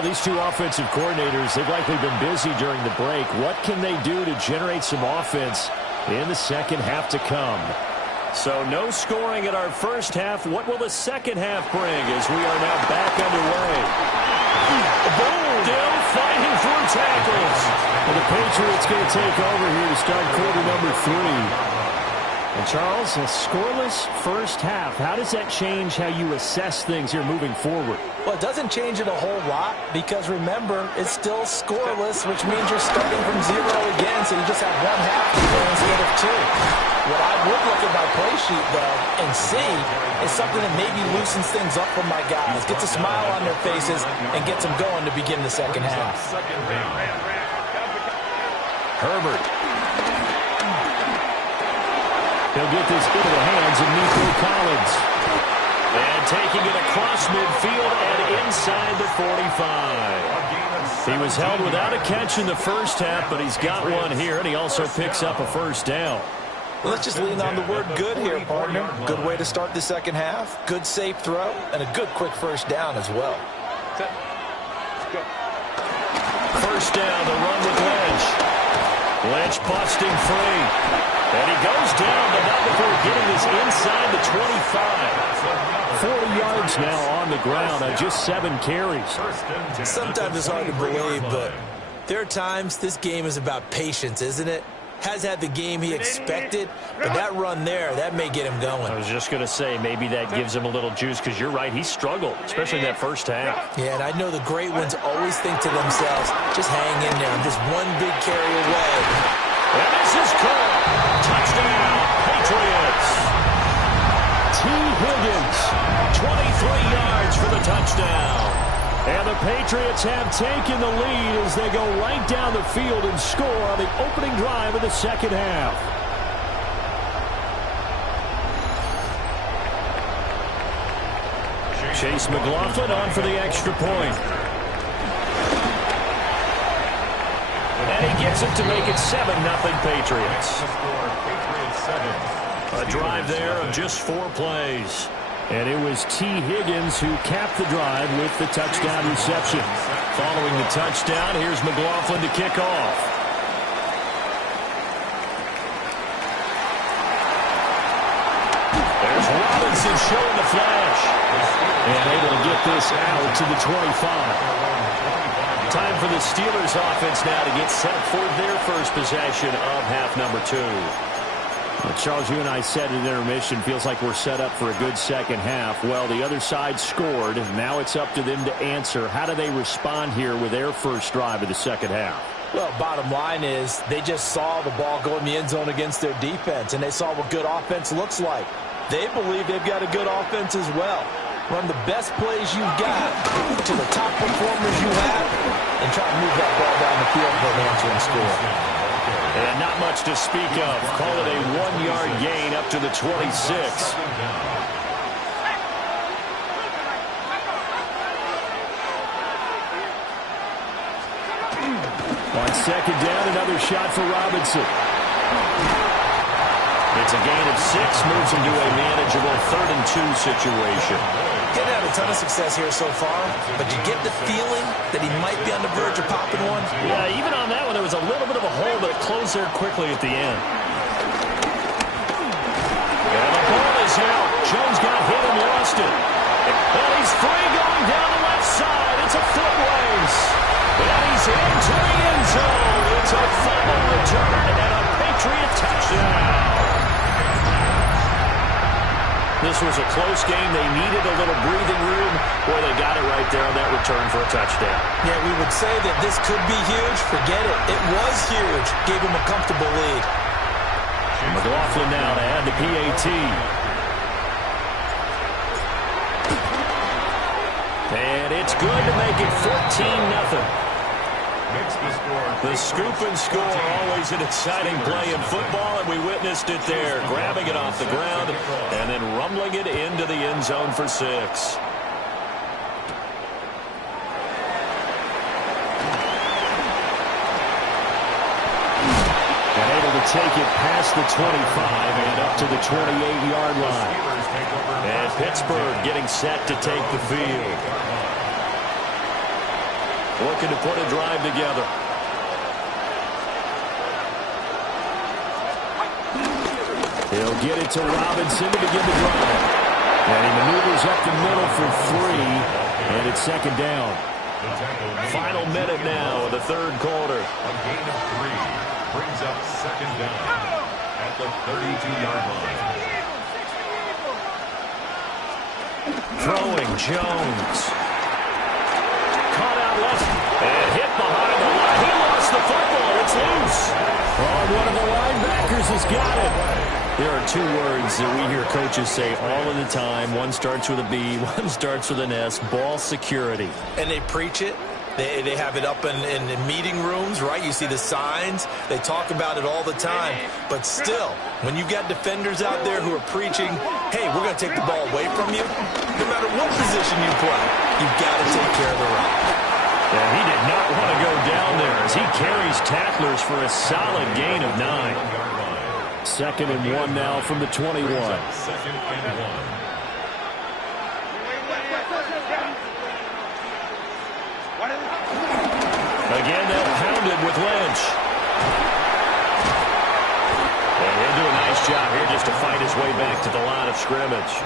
Well, these two offensive coordinators, they've likely been busy during the break. What can they do to generate some offense in the second half to come? So no scoring in our first half. What will the second half bring as we are now back underway? Still fighting for tackles. And the Patriots going to take over here to start quarter number 3. And Charles, a scoreless first half. How does that change how you assess things here moving forward? Well, it doesn't change it a whole lot because, remember, it's still scoreless, which means you're starting from 0 again, so you just have one half to go instead of 2. What I would look at my play sheet, though, and see is something that maybe loosens things up for my guys, gets a smile on their faces, and gets them going to begin the second half. Herbert. He'll get this into the hands of Nico Collins. And taking it across midfield and inside the 45. He was held without a catch in the first half, but he's got one here, and he also picks up a first down. Well, let's just lean on the word good here, partner. Good way to start the second half. Good safe throw, and a good quick first down as well. First down, the run with Lynch. Lynch busting free. And he goes down, but not before getting this inside the 25. 40 yards now on the ground on just 7 carries. Sometimes it's hard to believe, but there are times this game is about patience, isn't it? Has had the game he expected, but that run there, that may get him going. I was just going to say, maybe that gives him a little juice, because you're right, he struggled, especially in that first half. Yeah, and I know the great ones always think to themselves, just hang in there, I'm just one big carry away. And this is caught. Touchdown, Patriots. T. Higgins, 23 yards for the touchdown. And the Patriots have taken the lead as they go right down the field and score on the opening drive of the second half. Chase McLaughlin on for the extra point. And he gets it to make it 7-0 Patriots. A drive there of just 4 plays. And it was T. Higgins who capped the drive with the touchdown reception. Following the touchdown, here's McLaughlin to kick off. There's Robinson showing the flash. And able to get this out to the 25. Time for the Steelers offense now to get set for their first possession of half number 2. Well, Charles, you and I said at intermission, feels like we're set up for a good second half. Well, the other side scored. Now it's up to them to answer. How do they respond here with their first drive of the second half? Well, bottom line is they just saw the ball go in the end zone against their defense, and they saw what good offense looks like. They believe they've got a good offense as well. Run the best plays you've got to the top performers you have, and try to move that ball down the field for an answer and score. And not much to speak of. Call it a 1-yard gain up to the 26. On second down, another shot for Robinson. It's a gain of 6, moves into a manageable 3rd and 2 situation. Didn't have a ton of success here so far, but you get the feeling that he might be on the verge of popping one. Yeah, even on that one, there was a little bit of a hole, but it closed there quickly at the end. And the ball is out. Jones got hit and lost it. And he's free going down the left side. It's a foot race. And he's into the end zone. It's a fumble return and a Patriot touchdown. This was a close game. They needed a little breathing room. Boy, they got it right there on that return for a touchdown. Yeah, we would say that this could be huge. Forget it. It was huge. Gave him a comfortable lead. McLaughlin now to add the PAT. And it's good to make it 14-0. The scoop and score, always an exciting play in football, and we witnessed it there, grabbing it off the ground and then rumbling it into the end zone for 6. And able to take it past the 25 and up to the 28-yard line. And Pittsburgh getting set to take the field. looking to put a drive together. He'll get it to Robinson to begin the drive. And he maneuvers up the middle for 3, and it's second down. Final minute now of the third quarter. A gain of 3 brings up second down at the 32-yard line. Throwing Jones. Caught out left and hit behind the line. He lost the football. It's loose. Oh, one of the linebackers has got it. There are 2 words that we hear coaches say all of the time. One starts with a B, one starts with an S. Ball security. And they preach it. They have it up in meeting rooms, right? You see the signs. They talk about it all the time. But still, when you've got defenders out there who are preaching, hey, we're going to take the ball away from you, no matter what position you play, you've got to take care of the rock. Yeah, he did not want to go down there as he carries tacklers for a solid gain of 9. Second and 1 now from the 21. Second and 1. Again, they'll pound it with Lynch. And he'll do a nice job here just to fight his way back to the line of scrimmage.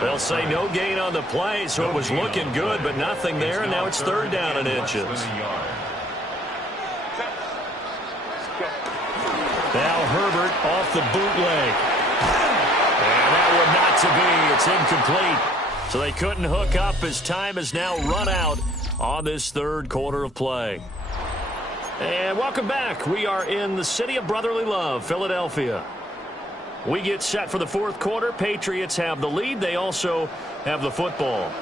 They'll say no gain on the play, so it was looking good, but nothing there, and now it's third down and inches. Now Herbert off the bootleg. And that one not to be. It's incomplete. So they couldn't hook up as time has now run out on this third quarter of play. And welcome back. We are in the city of brotherly love, Philadelphia. We get set for the fourth quarter. Patriots have the lead. They also have the football.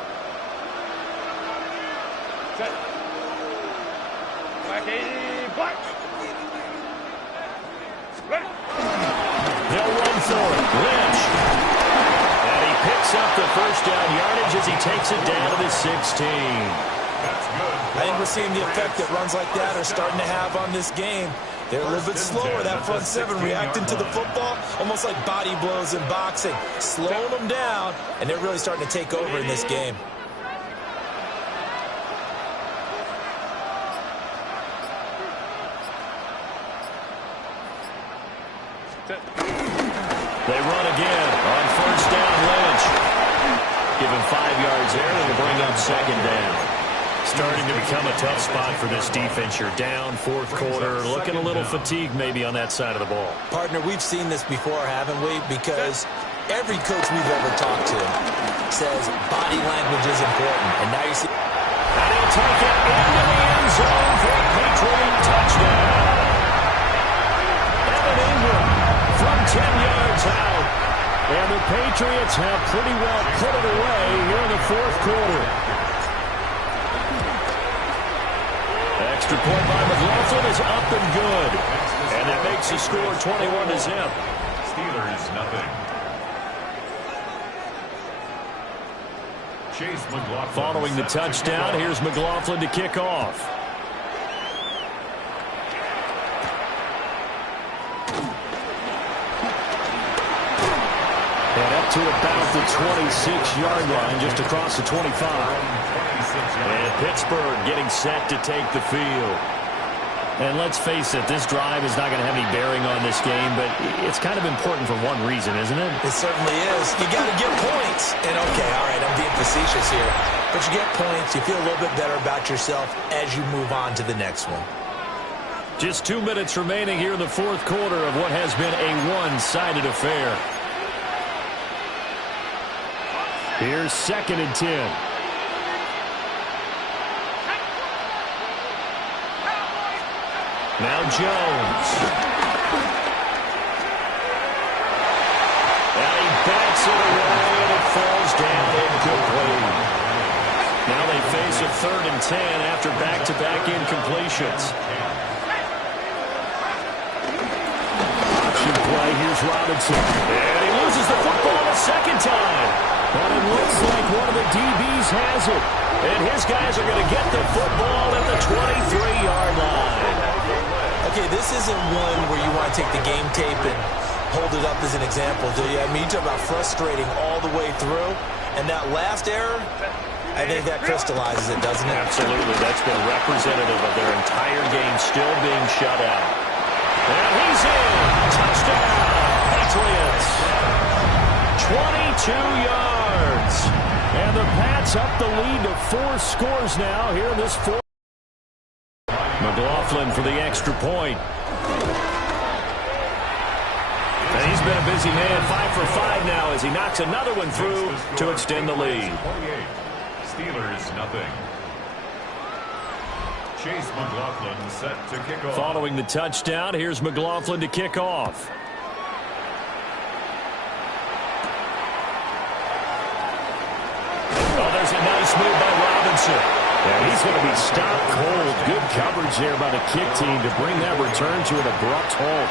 They'll run for it. Lynch. And he picks up the first down yardage as he takes it down to the 16. I think we're seeing the effect that runs like that are starting to have on this game. They're a little bit slower, that front seven, reacting to the football, almost like body blows in boxing, slowing them down, and they're really starting to take over in this game. They run again on first down. Lynch. Give him 5 yards there, and it'll bring up second down. Starting to become a tough spot for this defense. You're down fourth quarter, looking a little fatigued maybe on that side of the ball. Partner, we've seen this before, haven't we? Because every coach we've ever talked to says body language is important. And now you see... And he'll take it into the end zone for a Patriot touchdown. Evan Ingram from 10 yards out. And the Patriots have pretty well put it away here in the fourth quarter. Extra point by McLaughlin is up and good. And that makes the score 21-0. Steelers, nothing. Chase McLaughlin. Following the touchdown, here's McLaughlin to kick off. And up to about the 26-yard line, just across the 25. And Pittsburgh getting set to take the field. And let's face it, this drive is not going to have any bearing on this game, but it's kind of important for one reason, isn't it? It certainly is. You got to get points. And okay, all right, I'm being facetious here. But you get points, you feel a little bit better about yourself as you move on to the next one. Just 2 minutes remaining here in the fourth quarter of what has been a one-sided affair. Here's second and 10. Now Jones. And he backs it away, and it falls down incomplete. Now they face a 3rd and 10 after back-to-back incompletions. Option play, here's Robinson. And he loses the football a second time. But it looks like one of the DBs has it. And his guys are going to get the football at the 23-yard line. Okay, this isn't one where you want to take the game tape and hold it up as an example, do you? I mean, you talk about frustrating all the way through. And that last error, I think that crystallizes it, doesn't it? Absolutely. That's been representative of their entire game still being shut out. And he's in. Touchdown, Patriots. 22 yards. And the Pats up the lead to 4 scores now here in this fourth. McLaughlin for the extra point. And he's been a busy man, 5 for 5 now as he knocks another one through to extend the lead. Steelers nothing. Chase McLaughlin set to kick off. Following the touchdown, here's McLaughlin to kick off. Oh, there's a nice move by Robinson. And he's going to be stopped cold. Good coverage there by the kick team to bring that return to an abrupt halt.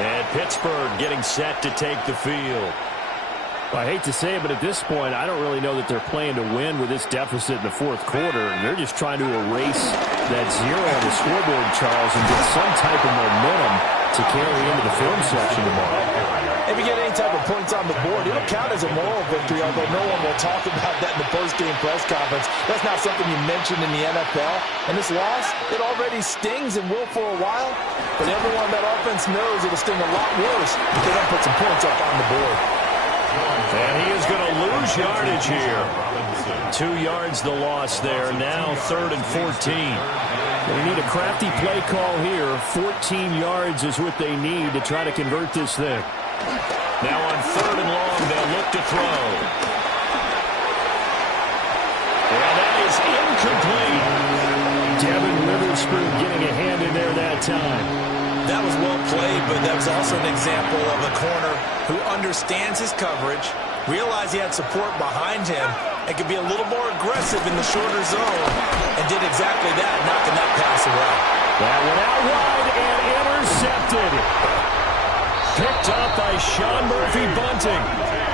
And Pittsburgh getting set to take the field. Well, I hate to say it, but at this point, I don't really know that they're playing to win with this deficit in the fourth quarter. They're just trying to erase that zero on the scoreboard, Charles, and get some type of momentum to carry into the film section tomorrow. If you get any type of points on the board, it'll count as a moral victory, although no one will talk about that in the post-game press conference. That's not something you mentioned in the NFL. And this loss, it already stings and will for a while. But everyone on that offense knows it'll sting a lot worse if they don't put some points up on the board. And he is going to lose yardage here. 2 yards the loss there. Now 3rd and 14. They need a crafty play call here. 14 yards is what they need to try to convert this thing. Now on 3rd and long, they'll look to throw. And that is incomplete. Devin Witherspoon getting a hand in there that time. That was well played, but that was also an example of a corner who understands his coverage, realized he had support behind him, and could be a little more aggressive in the shorter zone, and did exactly that, knocking that pass away. That went out wide and intercepted. Picked up by Sean Murphy-Bunting.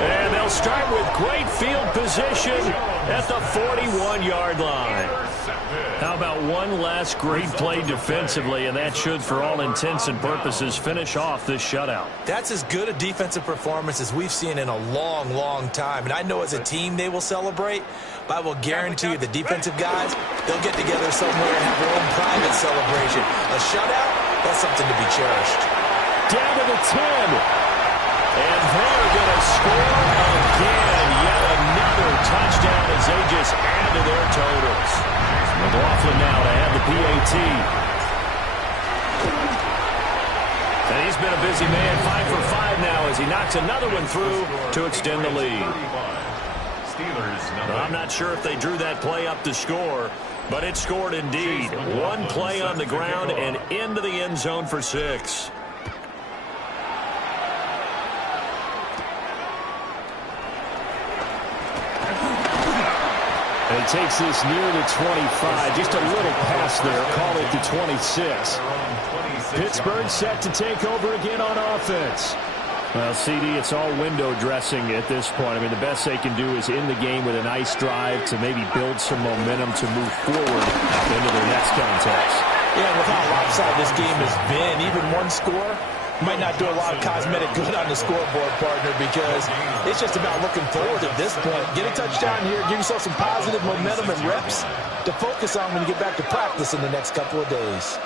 And they'll start with great field position at the 41-yard line. How about one last great play defensively, and that should, for all intents and purposes, finish off this shutout. That's as good a defensive performance as we've seen in a long, long time. And I know as a team they will celebrate, but I will guarantee you the defensive guys, they'll get together somewhere and have their own private celebration. A shutout, that's something to be cherished. Down to the 10. And they're going to score again. Yet another touchdown as they just add to their totals. McLaughlin now to add the PAT. And he's been a busy man, 5 for 5 now as he knocks another one through to extend the lead. I'm not sure if they drew that play up to score, but it scored indeed. One play on the ground and into the end zone for 6. And he takes this near the 25. Just a little pass there. Call it the 26. Pittsburgh set to take over again on offense. Well, CD, it's all window dressing at this point. I mean, the best they can do is in the game with a nice drive to maybe build some momentum to move forward into their next contest. Yeah, with how lopsided this game has been, even one score might not do a lot of cosmetic good on the scoreboard, partner, because it's just about looking forward at this point. Get a touchdown here, give yourself some positive momentum and reps to focus on when you get back to practice in the next couple of days.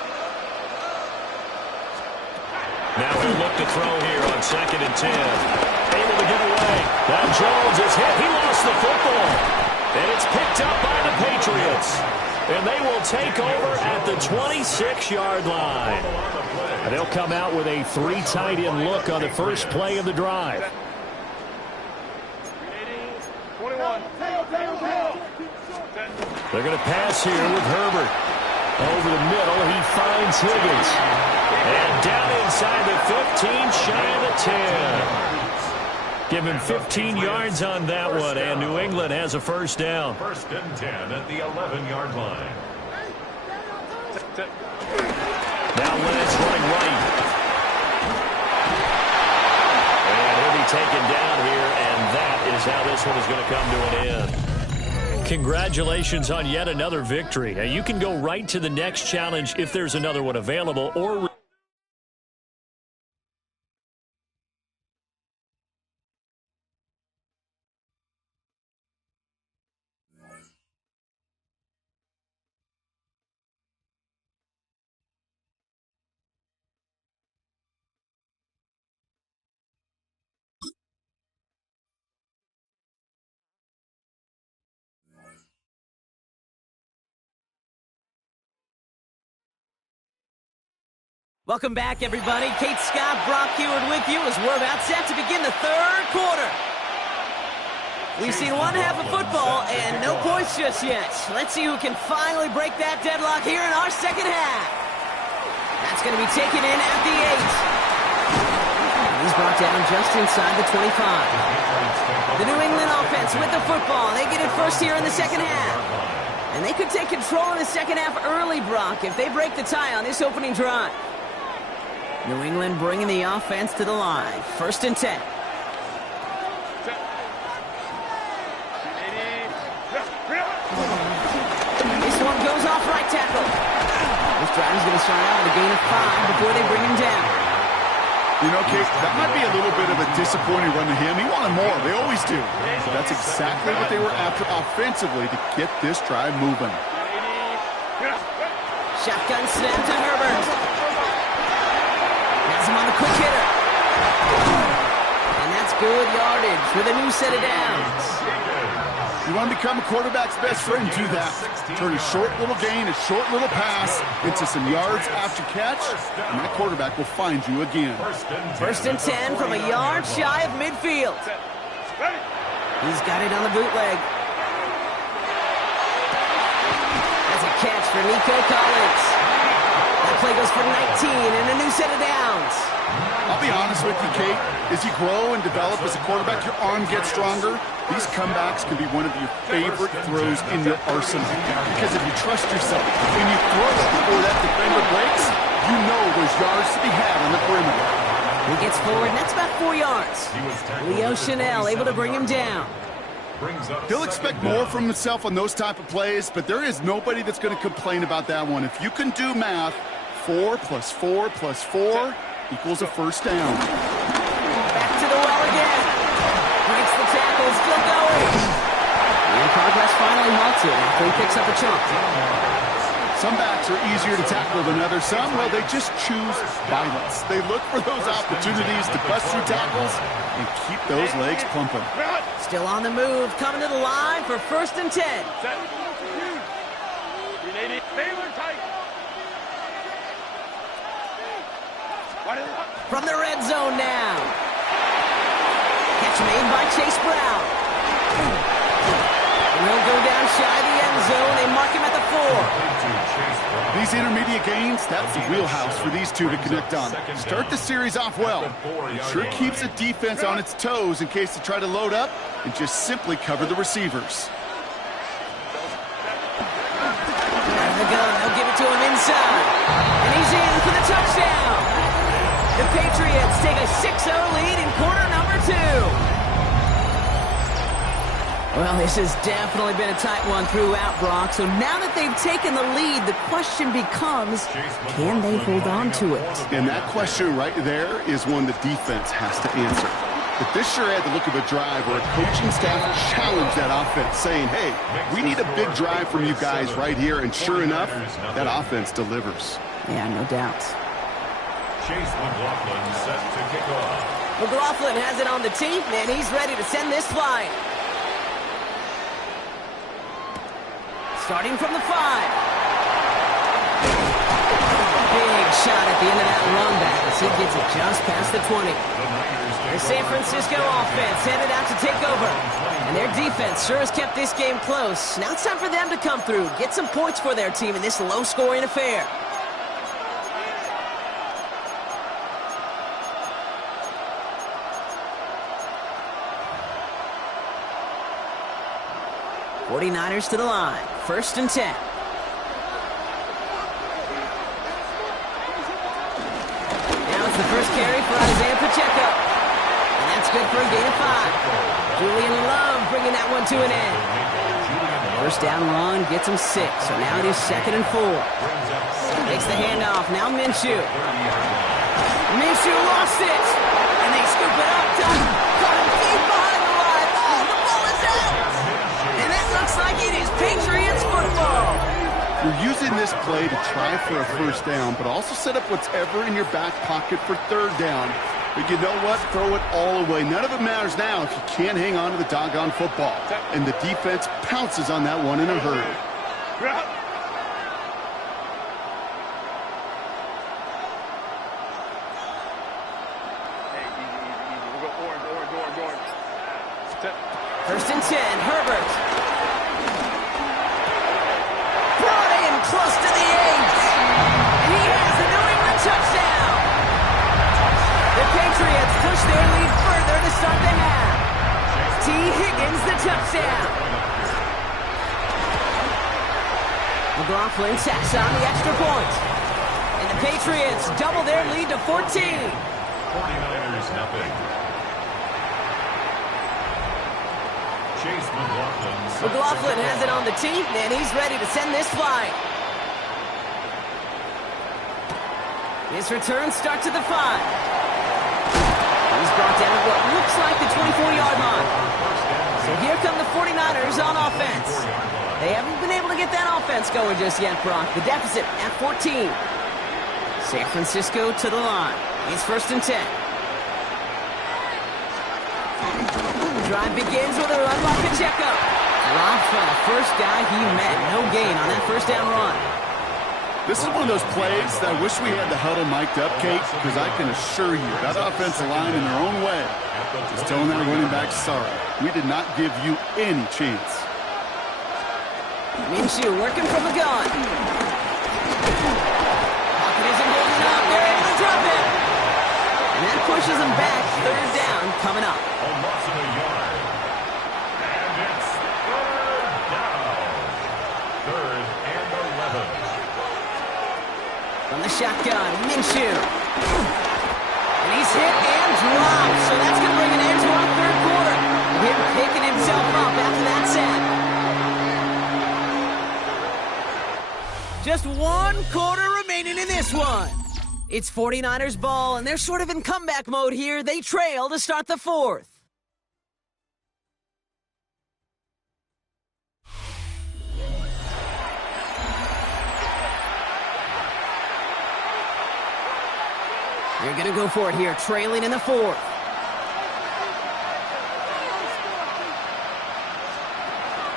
Now he'll look to throw here on 2nd and 10. Able to get away. Now Jones is hit. He lost the football. And it's picked up by the Patriots. And they will take over at the 26-yard line. And they'll come out with a 3 tight end look on the first play of the drive. 21. They're going to pass here with Herbert. Over the middle, he finds Higgins. And down inside the 15, shy of the 10. Give him 15 yards on that one, and New England has a first down. 1st and 10 at the 11-yard line. Now Lennox running right. And he'll be taken down here, and that is how this one is going to come to an end. Congratulations on yet another victory. Now, you can go right to the next challenge if there's another one available, or Welcome back, everybody. Kate Scott, Brock Heward with you as we're about set to begin the third quarter. We've seen one half of football and no points just yet. Let's see who can finally break that deadlock here in our second half. That's going to be taken in at the 8. He's brought down just inside the 25. The New England offense with the football. They get it first here in the second half. And they could take control in the second half early, Brock, if they break the tie on this opening drive. New England bringing the offense to the line. 1st and 10. This one goes off right tackle. This drive is going to start out with a gain of 5 before they bring him down. You know, Kate, that might be a little bit of a disappointing run to him. He wanted more. They always do. But that's exactly what they were after offensively to get this drive moving. Shotgun snap to Herbert. Has him on the quick hitter. And that's good yardage with a new set of downs. You want to become a quarterback's best friend, do that. Turn a short little gain, a short little pass into some yards after catch, and that quarterback will find you again. 1st and 10 from a yard shy of midfield. He's got it on the bootleg. That's a catch for Nico Collins. That play goes for 19 and a new set of downs. I'll be honest with you, Kate. As you grow and develop as a quarterback, your arm gets stronger. These comebacks can be one of your favorite throws in your arsenal. Because if you trust yourself and you throw it before that defender breaks, you know there's yards to be had on the perimeter. He gets forward, and that's about 4 yards. Leo Chanel able to bring him down. He'll expect more from himself on those type of plays, but there is nobody that's going to complain about that one. If you can do math, 4 plus 4 plus 4 equals a first down. Back to the well again. Breaks the tackle, still going. And progress finally halted after he picks up a chunk. Some backs are easier to tackle than others. Some, well, they just choose violence. They look for those opportunities to bust through tackles and keep those legs pumping. Still on the move, coming to the line for 1st and 10. From the red zone now. Catch made by Chase Brown. He'll go down shy of the end zone. They mark him at the 4. These intermediate gains, that's the wheelhouse for these two to connect on. Start the series off well. It sure keeps the defense on its toes in case they try to load up and just simply cover the receivers. Out of the gun, they'll give it to him inside. And he's in for the touchdown. The Patriots take a 6-0 lead in quarter number 2. Well, this has definitely been a tight one throughout, Brock. So now that they've taken the lead, the question becomes, can they hold on to it? And that question right there is one the defense has to answer. But this sure had the look of a drive where a coaching staff challenged that offense, saying, hey, we need a big drive from you guys right here. And sure enough, that offense delivers. Yeah, no doubt. Chase McLaughlin set to kick off. McLaughlin has it on the tee, and he's ready to send this flying. Starting from the 5. Big shot at the end of that run back as he gets it just past the 20. The San Francisco offense headed out to take over. And their defense sure has kept this game close. Now it's time for them to come through, get some points for their team in this low-scoring affair. '49ers to the line. 1st and 10. Now it's the first carry for Isaiah Pacheco. And that's good for a gain of 5. Julian Love bringing that one to an end. First down run gets him 6. So now it is 2nd and 4. Takes the handoff. Now Minshew. Minshew lost it. And they scoop it up. Caught him deep behind the line. Oh, the ball is out. And that looks like it is Patriots football. You're using this play to try for a first down, but also set up what's ever in your back pocket for 3rd down. But you know what? Throw it all away. None of it matters now if you can't hang on to the doggone football. And the defense pounces on that one in a hurry. First and 10, Herbert. Brought in close to the 8. And he has the New England touchdown. The Patriots push their lead further to start the half. T. Higgins, the touchdown. McLaughlin tacks on the extra point. And the Patriots double their lead to 14. 49ers nothing. Chase McLaughlin has it on the tee, and he's ready to send this flight. His return starts at the 5. He's brought down at what looks like the 24-yard line. So here come the 49ers on offense. They haven't been able to get that offense going just yet, Brock. The deficit at 14. San Francisco to the line. It's first and 10. Drive begins with a run by Pacheco. Dropped by the first guy he met. No gain on that first down run. This is one of those plays that I wish we had the huddle mic'd up, Kate, because I can assure you that offensive line in their own way is telling that running back, sorry, we did not give you any chance. Minshew working from the gun. Pocket isn't holding up. They're able to drop it. And that pushes him back. Third down coming up. A loss of a yard. And it's third down. Third and 11. From the shotgun, Minshew. And he's hit and dropped. So that's going to bring an end to our third quarter. Him picking himself up after that sack. Just one quarter remaining in this one. It's 49ers ball, and they're sort of in comeback mode here. They trail to start the fourth. They're going to go for it here, trailing in the fourth.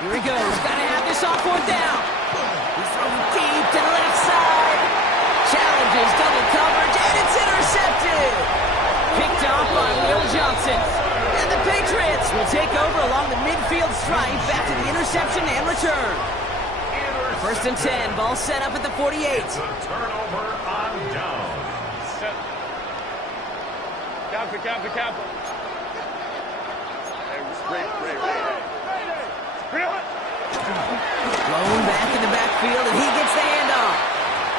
Here he goes. Got to have this on fourth down. He's throwing deep to the left side. Challenges double coverage, and it's intercepted. Picked off by Will Johnson. And the Patriots will take over along the midfield stripe after the interception and return. First and 10, ball set up at the 48. It's a turnover on downs. Cap. Blown back in the backfield, and he gets the handoff.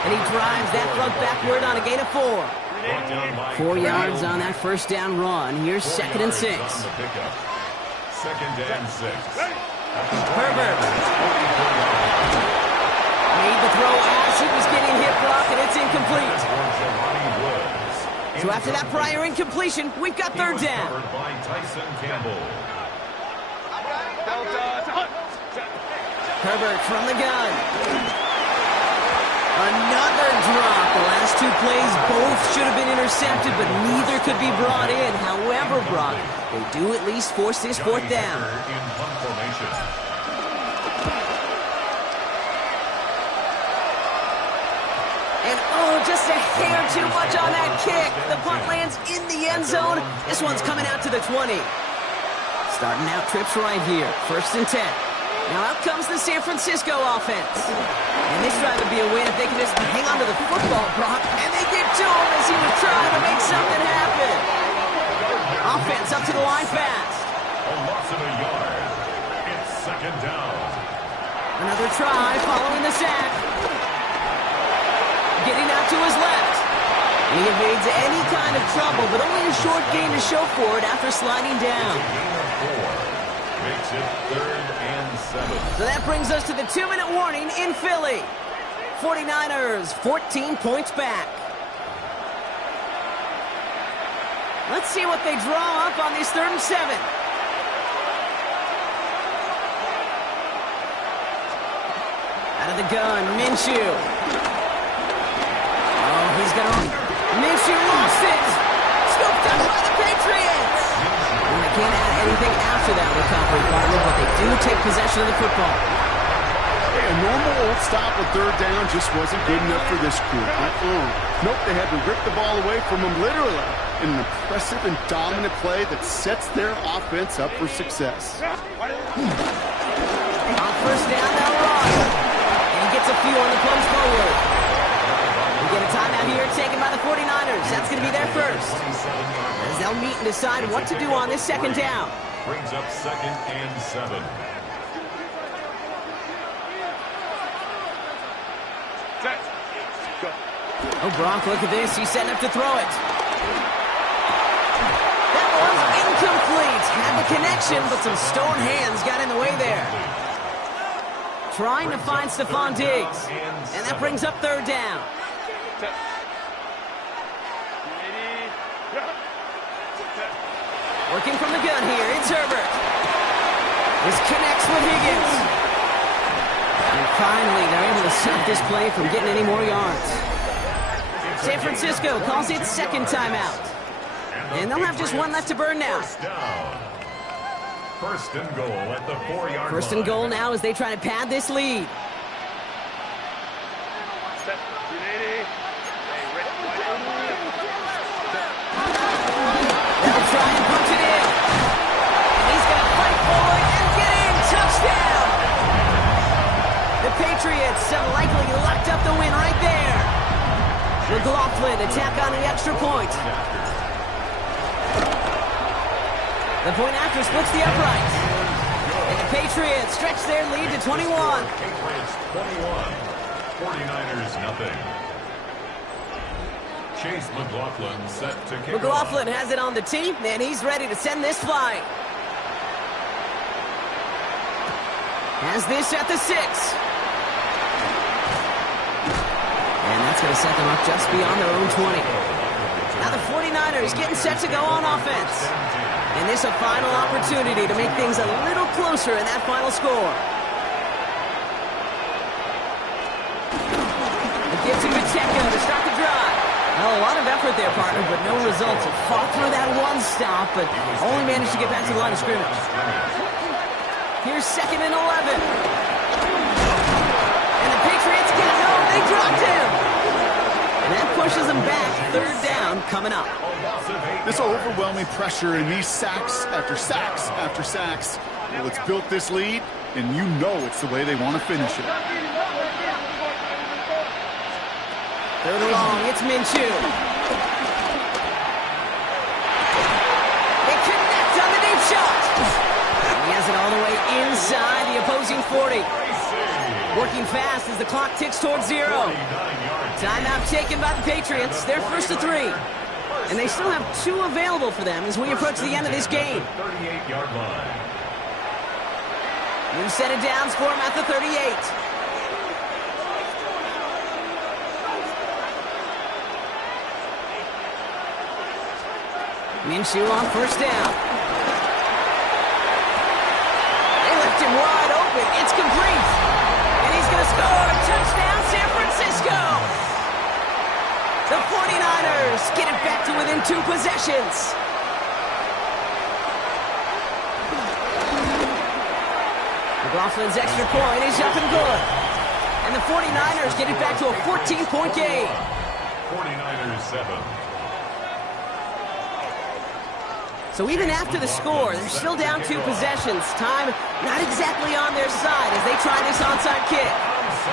And he drives that front backward on a gain of 4. 4 yards on that first down run. Here's second and 6. Second and 6. Herbert. Made the throw as he was getting hit, Brock, and it's incomplete. So after that prior incompletion, we've got third down. By Tyson Campbell. Herbert from the gun. Another drop. The last 2 plays both should have been intercepted, but neither could be brought in. However, Brock, they do at least force this fourth down. In punt formation. And just a hair too much on that kick. The punt lands in the end zone. This one's coming out to the 20. Starting out trips right here. First and 10. Now out comes the San Francisco offense. And this drive would be a win if they could just hang on to the football, Brock. And they get to him as he was trying to make something happen. Offense up to the line fast. A loss of a yard. It's second down. Another try following the sack. Getting out to his left. He evades any kind of trouble, but only a short gain to show for it after sliding down. Makes it third and 7. So that brings us to the 2-minute warning in Philly. 49ers 14 points back. Let's see what they draw up on this third and 7. Out of the gun, Minshew. He's got on. Minshew lost it. Scooped up by the Patriots. And they can't add anything after that recovery, partner, but they do take possession of the football. Hey, a normal old stop with third down just wasn't good enough for this crew. Nope, they had to rip the ball away from him literally in an impressive and dominant play that sets their offense up for success. On first down, now Ross. And he gets a few on the plunge forward. We get a timeout here taken by the 49ers. That's going to be their first. As they'll meet and decide what to do on this second down. Brings up 2nd and 7. Oh, Gronk, look at this. He's setting up to throw it. That one's incomplete. Had the connection, but some stone hands got in the way there. Trying to find Stephon Diggs. And that brings up 3rd down. Working from the gun here. It's Herbert. This connects with Higgins. And finally, they're able to stop this play from getting any more yards. San Francisco calls it 2nd timeout. And they'll have just one left to burn now. First and goal at the 4-yard line. First and goal now as they try to pad this lead. They'll try and punch it in. And he's going to fight forward and get in. Touchdown! The Patriots have likely locked up the win right there. McLaughlin attack on an extra point. The point after splits the upright. And the Patriots stretch their lead to 21. Patriots 21. 49ers nothing. Chase McLaughlin set to kick McLaughlin off. has it on the tee, and he's ready to send this flying. Has this at the 6. And that's going to set them up just beyond their own 20. Now the 49ers getting set to go on offense. And this a final opportunity to make things a little closer in that final score. The give to Pacheco to start the drive. Well, a lot of effort there, partner, but no results. He fought through that one stop, but only managed to get back to the line of scrimmage. Here's 2nd and 11. And the Patriots get home. They dropped him. And that pushes them back. 3rd down coming up. This overwhelming pressure and these sacks after sacks after sacks. Well, it's built this lead, and you know it's the way they want to finish it. 3rd and long. It's Minshew. They connect on the deep shot. He has it all the way inside the opposing 40. Working fast as the clock ticks towards 0. Timeout taken by the Patriots. They're first to 3. And they still have 2 available for them as we approach the end of this game. 38-yard line. New set of downs for him at the 38. Minshew on first down. They left him wide open. It's complete. And he's going to score. Touchdown, San Francisco. The 49ers get it back to within 2 possessions. McLaughlin's extra point is up and good. And the 49ers get it back to a 14-point game. 49ers 7. So even after the score, they're still down 2 possessions. Time not exactly on their side as they try this onside kick.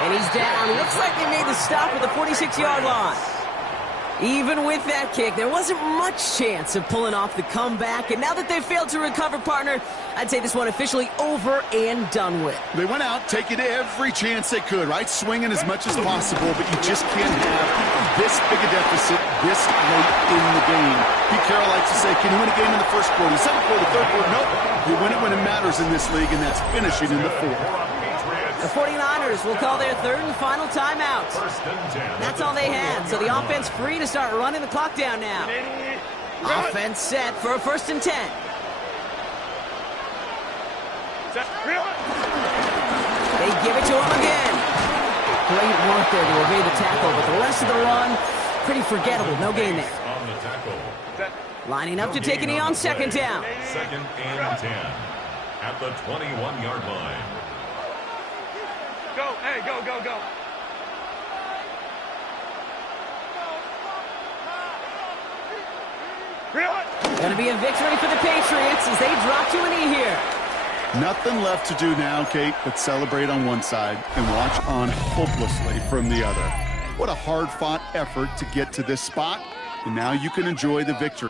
And he's down. Looks like they made the stop at the 46-yard line. Even with that kick, there wasn't much chance of pulling off the comeback. And now that they've failed to recover, partner, I'd say this one officially over and done with. They went out taking every chance they could, right? Swinging as much as possible, but you just can't have this big a deficit this late in the game. Pete Carroll likes to say, can you win a game in the first quarter, second quarter, third quarter? Nope. You win it when it matters in this league, and that's finishing in the 4th. The 49ers will call their 3rd and final timeout. That's all they had, so the offense free to start running the clock down now. Offense set for a 1st and 10. They give it to him again. Great work there to evade the tackle, but the rest of the run, pretty forgettable. No gain there. Lining up to take a knee on 2nd down. 2nd and 10 at the 21-yard line. Go, hey, go, go, go. Going to be a victory for the Patriots as they drop to a knee here. Nothing left to do now, Kate, but celebrate on one side and watch on hopelessly from the other. What a hard-fought effort to get to this spot, and now you can enjoy the victory.